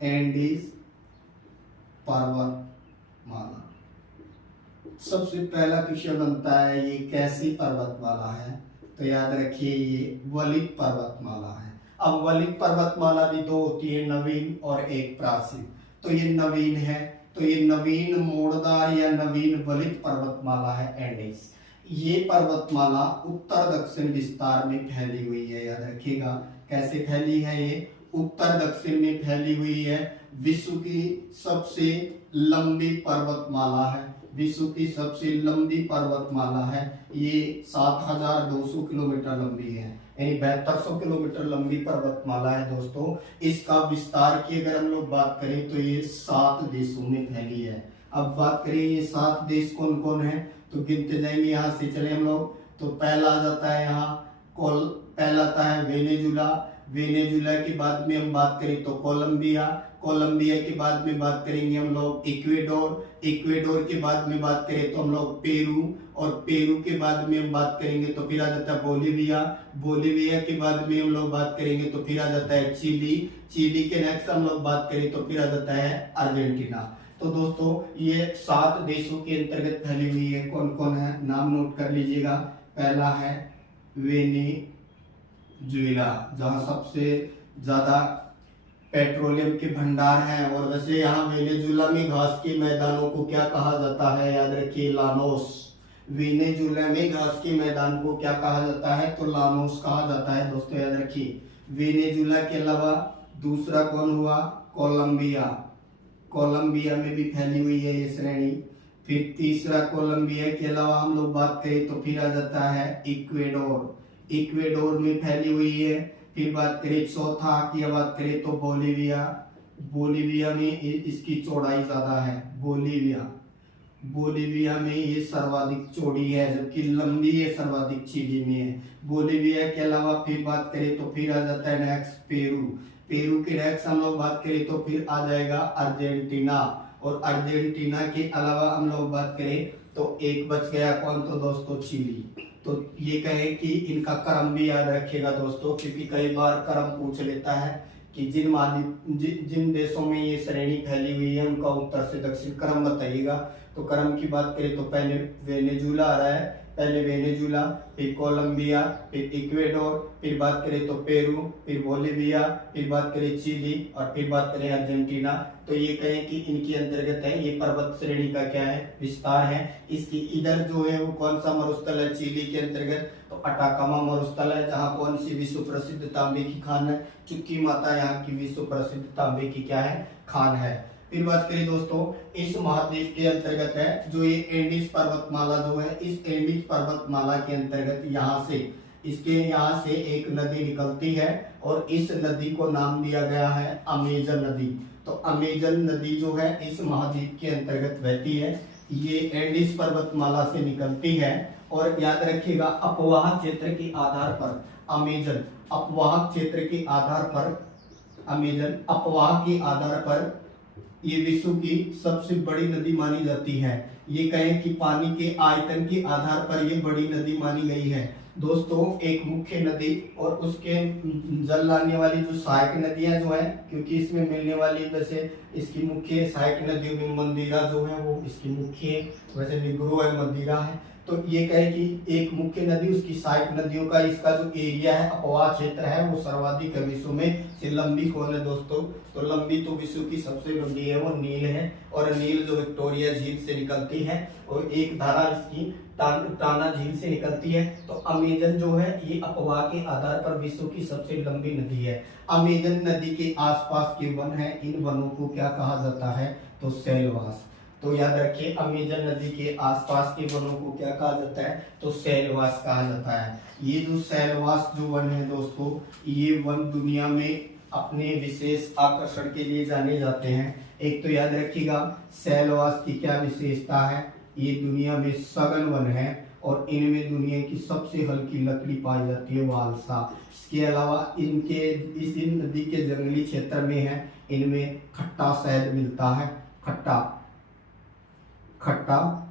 एंडीज पर्वतमाला सबसे पहला क्वेश्चन बनता है ये कैसी पर्वतमाला है, तो याद रखिए ये वलित पर्वतमाला है। अब वलित पर्वतमाला भी दो होती है, नवीन और एक प्राचीन। तो ये नवीन है, तो ये नवीन मोड़दार या नवीन वलित पर्वतमाला है एंडीज। ये पर्वतमाला उत्तर दक्षिण विस्तार में फैली हुई है, याद रखिएगा। कैसे फैली है, ये उत्तर दक्षिण में फैली हुई है। विश्व की सबसे लंबी पर्वतमाला है, विश्व की सबसे लंबी पर्वतमाला है। ये 7200 किलोमीटर लंबी है, यानी 7200 किलोमीटर लंबी पर्वतमाला है दोस्तों। इसका विस्तार की अगर हम लोग बात करें तो ये 7 देशों में फैली है। अब बात करें ये 7 देश कौन कौन है, तो गिनते जाएंगे। यहाँ से चले हम लोग, तो पहला आ जाता है यहाँ पहला आता है वेनेजुला। वेनेजुला के बाद में हम बात करें तो कोलंबिया। कोलंबिया के बाद में बात करेंगे हम लोग इक्वेडोर। इक्वेडोर के बाद में बात करें तो हम लोग पेरू, और पेरू के बाद में हम बात करेंगे तो फिर आ जाता है बोलीविया। बोलीविया के बाद में हम लोग बात करेंगे तो फिर आ जाता है चिली। चिली के नेक्स्ट हम लोग बात करें तो फिर आ जाता है अर्जेंटीना। तो दोस्तों ये 7 देशों के अंतर्गत फैली हुई है। कौन कौन है, नाम नोट कर लीजिएगा। पहला है वेनेजुएला, जहां सबसे ज्यादा पेट्रोलियम के भंडार हैं। और वैसे यहाँ वेनेजुएला में घास के मैदानों को क्या कहा जाता है, याद रखिए लानोस। वेनेजुएला में घास के मैदान को क्या कहा जाता है, तो लानोस कहा जाता है दोस्तों, याद रखिए। वेनेजुएला के अलावा दूसरा कौन हुआ, कोलंबिया। कोलंबिया में भी फैली हुई है ये श्रेणी। फिर तीसरा कोलंबिया के अलावा हम लोग बात करें तो फिर आ जाता है इक्वेडोर। इक्वेडोर में फैली हुई है। फिर बात करें चौथा की बात करें तो बोलीविया। बोलीविया में इसकी चौड़ाई ज्यादा है, बोलीविया। बोलीविया में ये सर्वाधिक चौड़ी है, जबकि लंबी ये सर्वाधिक चिली में है। बोलीविया के अलावा फिर बात करें तो फिर आ जाता है नेक्स्ट पेरू। पेरू के नेक्स्ट हम लोग बात करें तो फिर आ जाएगा अर्जेंटीना। और अर्जेंटीना के अलावा हम लोग बात करें तो एक बच गया कौन, तो दोस्तों चिली। तो ये कहें कि इनका क्रम भी याद रखिएगा दोस्तों, क्योंकि कई बार क्रम पूछ लेता है कि जिन देशों में ये श्रेणी फैली हुई है उनका उत्तर से दक्षिण क्रम बताइएगा। तो क्रम की बात करें तो पहले वेनेजुएला आ रहा है, पहले वेनेजुएला, फिर कोलंबिया, फिर इक्वेडोर, फिर बात करें तो पेरू, फिर बोलीविया, फिर बात करें चिली, और फिर बात करें अर्जेंटीना। तो ये कहें कि इनके अंतर्गत है। ये पर्वत श्रेणी का क्या है, विस्तार है। इसकी इधर जो है वो कौन सा मरुस्थल है चिली के अंतर्गत, तो अटाकामा मरुस्थल है, जहाँ कौन सी विश्व प्रसिद्ध तांबे की खान है, चुक्की माता यहाँ की विश्व प्रसिद्ध तांबे की क्या है, खान है। फिर बात करें दोस्तों इस महाद्वीप के अंतर्गत है जो ये एंडीज पर्वतमाला जो है, इस एंडीज पर्वतमाला के अंतर्गत यहाँ से एक नदी निकलती है और इस नदी को नाम दिया गया है अमेजन नदी। तो अमेजन नदी जो है इस महाद्वीप के अंतर्गत बहती है, ये एंडीज पर्वतमाला से निकलती है। और याद रखिएगा अपवाह क्षेत्र के आधार पर अमेजन, अपवाह क्षेत्र के आधार पर अमेजन, अपवाह के आधार पर ये विश्व की सबसे बड़ी नदी मानी जाती है। ये कहें कि पानी के आयतन के आधार पर ये बड़ी नदी मानी गई है। दोस्तों एक मुख्य नदी और उसके जल लाने वाली जो सहायक नदियां जो है, क्योंकि इसमें मिलने वाली, जैसे इसकी मुख्य सहायक नदियों में मंदिरा जो है वो इसकी मुख्य है, वैसे निग्रो है, मंदिरा है। तो ये कहे कि एक मुख्य नदी, उसकी सहायक नदियों का इसका जो एरिया है, अपवाह क्षेत्र है, वो सर्वाधिक है विश्व में। से लंबी कौन है दोस्तों? तो लंबी तो विश्व की सबसे लंबी है वो नील है, और नील जो विक्टोरिया झील से निकलती है, और एक धारा इसकी टाना झील से निकलती है। तो अमेजन जो है ये अपवाह के आधार पर विश्व की सबसे लंबी नदी है। अमेजन नदी के आसपास के वन है, इन वनों को क्या कहा जाता है? तो शैलवास। तो याद रखिए, अमेजन नदी के आसपास के वनों को क्या कहा जाता है? तो शैलवास कहा जाता है। ये जो शैलवास जो वन है दोस्तों, ये वन दुनिया में अपने विशेष आकर्षण के लिए जाने जाते हैं। एक तो याद रखिएगा, शैलवास की क्या विशेषता है? ये दुनिया में सघन वन है, और इनमें दुनिया की सबसे हल्की लकड़ी पाई जाती है, वालसा। इसके अलावा इनके इस नदी के जंगली क्षेत्र में है, इनमें खट्टा शहद मिलता है, खट्टा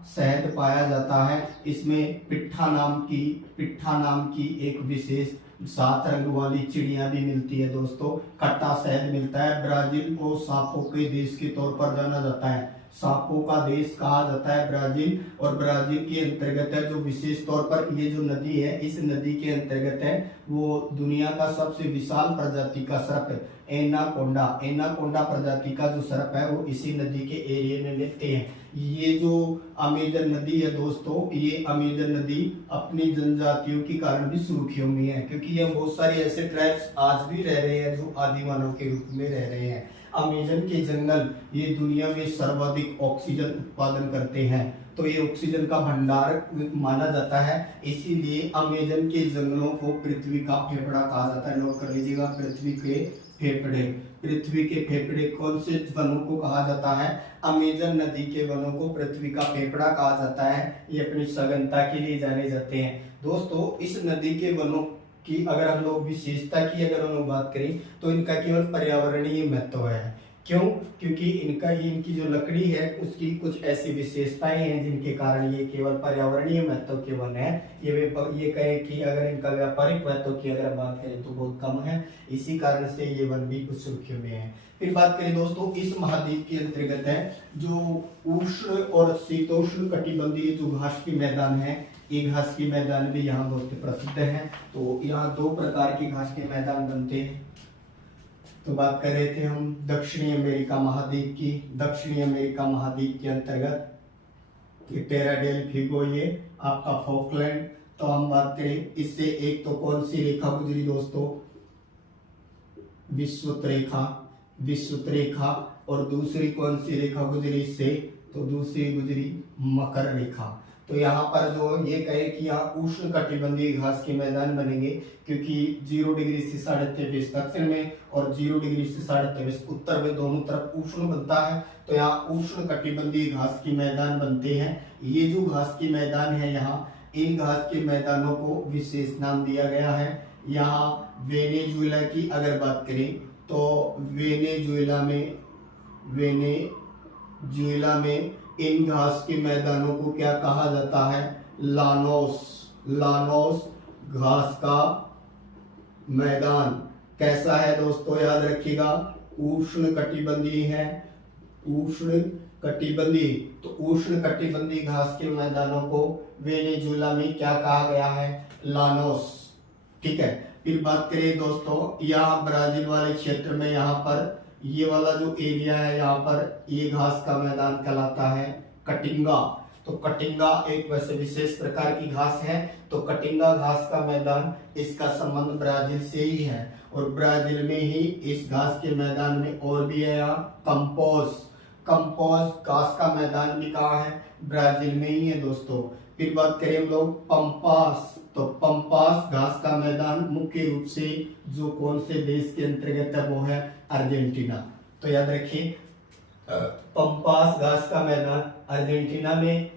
शहद पाया जाता है। इसमें पिट्ठा नाम की एक विशेष 7 रंग वाली चिड़िया भी मिलती है दोस्तों। खट्टा शहद मिलता है। ब्राजील को सांपों के देश के तौर पर जाना जाता है, सांपों का देश कहा जाता है ब्राजील। और ब्राजील के अंतर्गत है जो विशेष तौर पर ये जो नदी है, इस नदी के अंतर्गत है वो दुनिया का सबसे विशाल प्रजाति का सर्प एनाकोंडा प्रजाति का जो सर्प है वो इसी नदी के एरिया में मिलते हैं। ये जो अमेजन नदी है दोस्तों, ये अमेजन नदी अपनी जनजातियों के कारण भी सुर्खियों में है, क्योंकि ये बहुत सारे ऐसे ट्राइब्स आज भी रह रहे हैं जो आदि मानव के रूप में रह रहे हैं। अमेजन के जंगल ये दुनिया में सर्वाधिक ऑक्सीजन उत्पादन करते हैं, तो ये ऑक्सीजन का भंडार माना जाता है। इसीलिए अमेजन के जंगलों को पृथ्वी का फेफड़ा कहा जाता है। नोट कर लीजिएगा, पृथ्वी के फेफड़े कौन से वनों को कहा जाता है? अमेजन नदी के वनों को पृथ्वी का फेफड़ा कहा जाता है। ये अपनी सघनता के लिए जाने जाते हैं। दोस्तों इस नदी के वनों की अगर हम लोग विशेषता की अगर हम लोग बात करें तो इनका केवल पर्यावरणीय महत्व है। क्यों? क्योंकि इनकी जो लकड़ी है उसकी कुछ ऐसी विशेषताएं हैं जिनके कारण ये केवल पर्यावरणीय महत्व के वन है। ये कहें कि अगर इनका व्यापारिक महत्व की अगर बात करें तो बहुत कम है, इसी कारण से ये वन भी कुछ सुर्खियों में है। फिर बात करें दोस्तों, इस महाद्वीप के अंतर्गत है जो उष्ण और शीतोष्ण कटिबंधीय जो घास के मैदान है, ये घास के मैदान भी यहाँ बहुत प्रसिद्ध है। तो यहाँ 2 प्रकार के घास के मैदान बनते हैं। तो बात कर रहे थे हम दक्षिणी अमेरिका महाद्वीप की। दक्षिणी अमेरिका महाद्वीप के अंतर्गत टेरा डेल फिगो, ये आपका फॉकलैंड। तो हम बात करें इससे, एक तो कौन सी रेखा गुजरी दोस्तों? विषुवत रेखा। और दूसरी कौन सी रेखा गुजरी इससे? तो दूसरी गुजरी मकर रेखा। तो यहाँ पर जो ये कहे कि यहाँ उष्ण कटिबंधीय घास के मैदान बनेंगे, क्योंकि 0 डिग्री से 23.5 दक्षिण में और 0 डिग्री से 23.5 उत्तर में दोनों तरफ उष्ण बनता है। तो यहाँ उष्ण कटिबंधीय घास के मैदान बनते हैं। ये जो घास के मैदान है, यहाँ इन घास के मैदानों को विशेष नाम दिया गया है। यहाँ वेनेजुएला की अगर बात करें तो वेनेजुएला में इन घास के मैदानों को क्या कहा जाता है? लानोस घास का मैदान। कैसा है दोस्तों? याद रखिएगा, उष्ण कटिबंधीय है, उष्ण कटिबंधीय घास के मैदानों को वेनेजुएला में क्या कहा गया है? लानोस। ठीक है। फिर बात करें दोस्तों, यहाँ ब्राजील वाले क्षेत्र में यहाँ पर ये वाला जो एरिया है, यहाँ पर ये घास का मैदान कहलाता है कटिंगा। तो कटिंगा एक वैसे विशेष प्रकार की घास है। तो कटिंगा घास का मैदान, इसका संबंध ब्राजील से ही है, और ब्राजील में ही इस घास के मैदान में और भी है यहाँ कंपोज घास का मैदान भी कहाँ है? ब्राजील में ही है दोस्तों। फिर बात करें हम लोग पंपास। तो पंपास घास का मैदान मुख्य रूप से जो कौन से देश के अंतर्गत है वो है अर्जेंटीना। तो याद रखिए, पंपास घास का मैदान अर्जेंटीना में,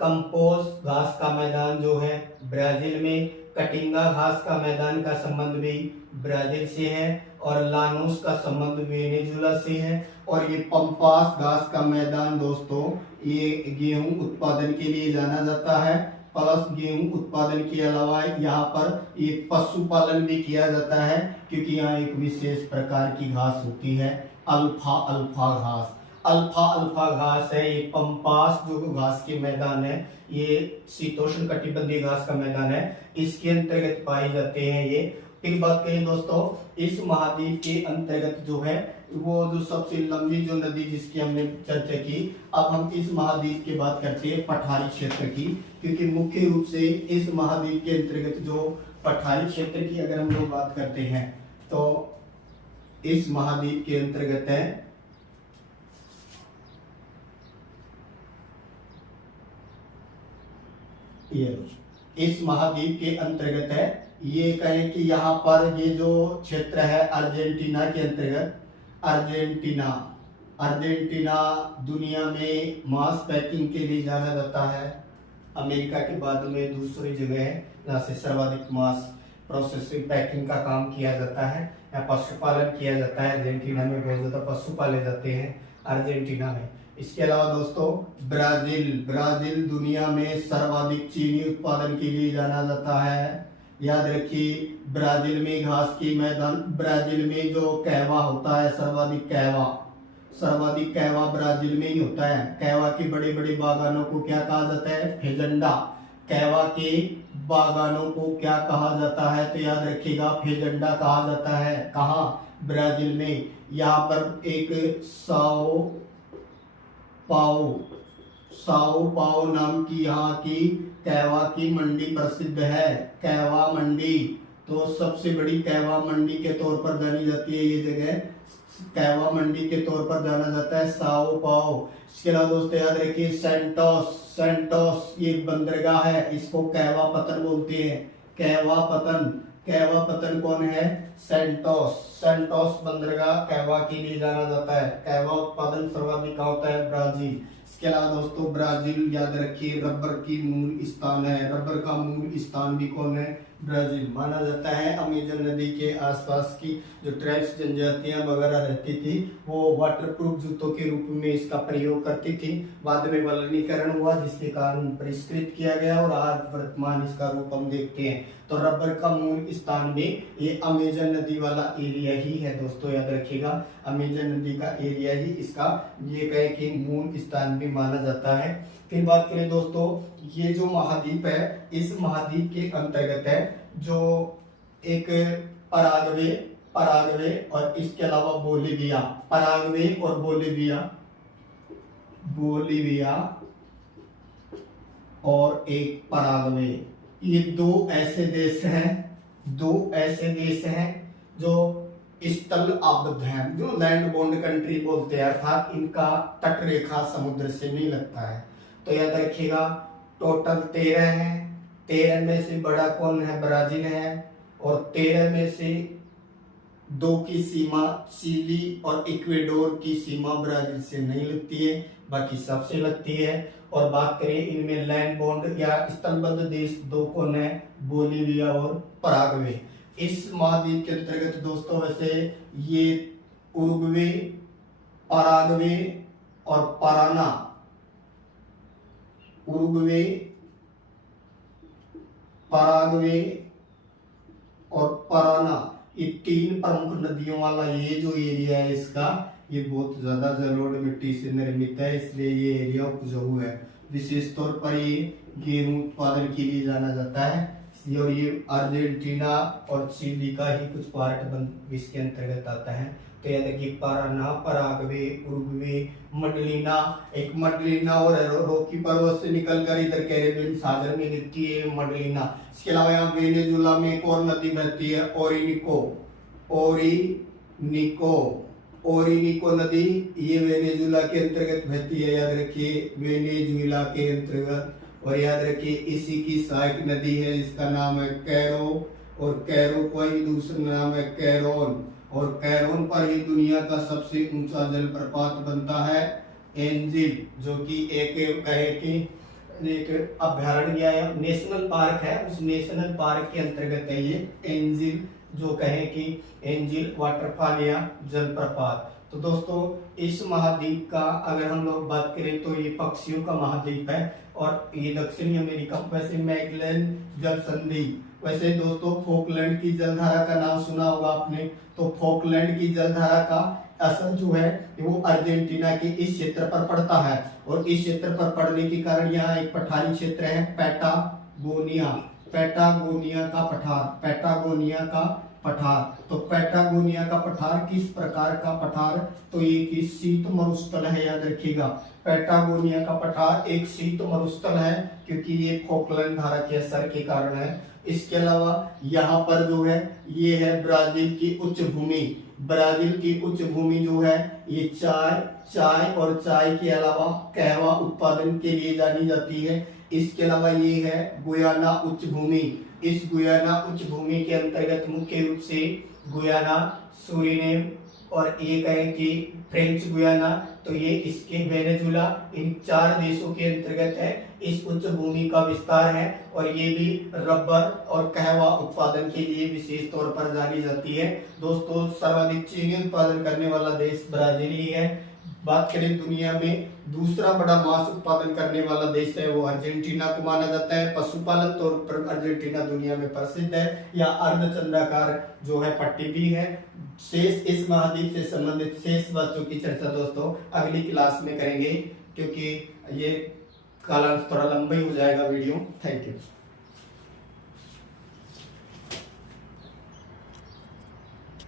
कंपोज घास का मैदान जो है ब्राजील में, कटिंगा घास का मैदान का संबंध भी ब्राजील से है, और लानोस का संबंध वेनेजुएला से है, और ये पंपास घास का मैदान दोस्तों ये गेहूं उत्पादन के लिए जाना जाता है। प्लस गेहूं उत्पादन के अलावा यहाँ पर ये पशुपालन भी किया जाता है, क्योंकि यहाँ एक विशेष प्रकार की घास होती है अल्फा अल्फा घास। अल्फा अल्फा घास है ये पंपास जो घास के मैदान है, ये शीतोष्ण कटिबंधीय घास का मैदान है, इसके अंतर्गत पाए जाते हैं ये। फिर बात करें दोस्तों इस महाद्वीप के अंतर्गत जो है वो जो सबसे लंबी जो नदी जिसकी हमने चर्चा की, अब हम इस महाद्वीप की बात करते हैं पठारी क्षेत्र की, क्योंकि मुख्य रूप से इस महाद्वीप के अंतर्गत जो पठारी क्षेत्र की अगर हम लोग बात करते हैं तो इस महाद्वीप के अंतर्गत है ये, इस महाद्वीप के अंतर्गत है ये। कहें कि यहाँ पर ये जो क्षेत्र है अर्जेंटीना के अंतर्गत, अर्जेंटीना दुनिया में मांस पैकिंग के लिए जाना जाता है। अमेरिका के बाद में दूसरी जगह है जहाँ से सर्वाधिक मांस प्रोसेसिंग पैकिंग का काम किया जाता है। यहाँ पशुपालन किया जाता है, अर्जेंटीना में बहुत ज्यादा पशु पाले जाते हैं अर्जेंटीना में। इसके अलावा दोस्तों ब्राजील दुनिया में सर्वाधिक चीनी उत्पादन के लिए जाना जाता है। याद रखिए ब्राजील में घास के मैदान, ब्राजील में जो कहवा होता है सर्वाधिक कहवा ब्राजील में ही होता है। कहवा के बड़े बड़े बागानों को क्या कहा जाता है? फेजेंडा। कहवा के बागानों को क्या कहा जाता है? तो याद रखिएगा फेजेंडा कहा जाता है। कहाँ? ब्राजील में। यहाँ पर एक साओ पाओ नाम की यहाँ की कहवा की मंडी प्रसिद्ध है, कहवा मंडी। तो सबसे बड़ी कहवा मंडी के तौर पर जानी जाती है ये जगह, कहवा मंडी के तौर पर जाना जाता है साओ पाओ। इसके अलावा दोस्तों याद रखिए सेंटोस ये बंदरगाह है, इसको कहवा पतन बोलते हैं। कहवा पतन कौन है? सेंटोस बंदरगाह कहवा के लिए जाना जाता है। कहवा उत्पादन सर्वाधिक होता है ब्राजील। इसके अलावा दोस्तों ब्राजील याद रखिए रबर की मूल स्थान है, रबर का मूल स्थान भी कौन है? ब्राजील। माना जाता है अमेजन नदी के आसपास की जो ट्राइब्स जनजातियां वगैरह रहती थी वो वाटरप्रूफ जूतों के रूप में इसका प्रयोग करती थी। बाद में वल्कनीकरण हुआ जिसके कारण परिष्कृत किया गया और आज वर्तमान इसका रूप हम देखते हैं। तो रबर का मूल स्थान भी ये अमेजन नदी वाला एरिया ही है दोस्तों, याद रखिएगा अमेजन नदी का एरिया ही इसका ये कहे कि मूल स्थान भी माना जाता है। फिर बात करें दोस्तों ये जो महाद्वीप है इस महाद्वीप के अंतर्गत है जो एक पराग्वे और इसके अलावा बोलीविया, पराग्वे और बोलीविया और एक पराग्वे, ये दो ऐसे देश हैं जो स्थल आबद्ध हैं, जो लैंड बॉन्ड कंट्री बोलते हैं, अर्थात इनका तट रेखा समुद्र से नहीं लगता है। तो याद रखिएगा टोटल 13 है, 13 में से बड़ा कौन है? ब्राजील है। और 13 में से 2 की सीमा चिली और इक्वेडोर की सीमा ब्राजील से नहीं लगती है, बाकी सबसे लगती है। और बात करें इनमें लैंड बॉन्ड या स्थलबद्ध देश 2 कौन है? बोलीविया और पराग्वे। इस महाद्वीप के अंतर्गत दोस्तों वैसे ये उरुग्वे, पराग्वे और पराना, उरुग्वे, पराग्वे और पराना ये 3 प्रमुख नदियों वाला ये जो एरिया है इसका ये बहुत ज्यादा जलोढ़ मिट्टी से निर्मित है, इसलिए ये एरिया उपजाऊ है। विशेष तौर पर ये गेहूं उत्पादन के लिए जाना जाता है और ये अर्जेंटीना और चिली का ही कुछ पार्ट इसके अंतर्गत आता है। तो याद रखिए पराना, पराग्वे, उरुग्वे, मडलिना और रोकी पर्वत से निकलकर इधर कैरेबियन सागर में गिरती है मडलिना। इसके अलावा यहाँ वेनेजुला में एक और नदी बहती है ओरिनिको नदी, ये वेनेजुला के अंतर्गत बहती है, याद रखिए वेनेजुला के अंतर्गत। और याद रखिए इसी की सहायक नदी है, इसका नाम है कैरो, और कैरो का ही दूसरा नाम है कैरोन, और कैरोन पर ही दुनिया का सबसे ऊंचा जलप्रपात बनता है एंजिल, जो कि एक अभयारण्य या नेशनल पार्क है। उस नेशनल पार्क के अंतर्गत है ये एंजिल, जो कहे कि एंजिल वाटरफॉल या जलप्रपात। तो तो दोस्तों इस महाद्वीप का अगर हम लोग बात करें तो ये पक्षियों का महाद्वीप है और ये दक्षिणी अमेरिका। वैसे मैगेलन जल संधि, वैसे दोस्तों फोकलैंड की जलधारा का नाम सुना होगा आपने। तो फोकलैंड की जलधारा का असर जो है वो अर्जेंटीना के इस क्षेत्र पर पड़ता है और इस क्षेत्र पर पड़ने के कारण यहाँ एक पठारी क्षेत्र है पैटागोनिया। पैटागोनिया का पठार, पैटागोनिया का पठार। तो पैटागोनिया का पठार किस प्रकार का पठार, तो ये कि शीत मरुस्थल है, याद रखिएगा। पैटागोनिया का पठार एक शीत मरुस्थल है क्योंकि ये फोकलैंड धारा के असर के कारण है। इसके अलावा यहाँ पर जो है ये है ब्राजील की उच्च भूमि। ब्राजील की उच्च भूमि जो है ये चाय और चाय के अलावा कहवा उत्पादन के लिए जानी जाती है। इसके अलावा ये है गुयाना उच्च भूमि। इस गुयाना उच्च भूमि के अंतर्गत मुख्य रूप से गुयाना, सूरीनेम और एक है कि फ्रेंच गुयाना, तो ये इसके वेनेजुला, इन 4 देशों के अंतर्गत है इस उच्च भूमि का विस्तार है और ये भी रबर और कहवा उत्पादन के लिए विशेष तौर पर जानी जाती है। दोस्तों सर्वाधिक चीनी उत्पादन करने वाला देश ब्राजील ही है। बात करें दुनिया में दूसरा बड़ा मांस उत्पादन करने वाला देश है वो अर्जेंटीना को माना जाता है। पशुपालन तौर पर अर्जेंटीना दुनिया में प्रसिद्ध है। या अर्धचंद्राकार जो है पट्टी भी है। शेष इस महाद्वीप से संबंधित शेष बातों की चर्चा दोस्तों अगली क्लास में करेंगे क्योंकि ये कालांश थोड़ा लंबा ही हो जाएगा वीडियो। Thank you.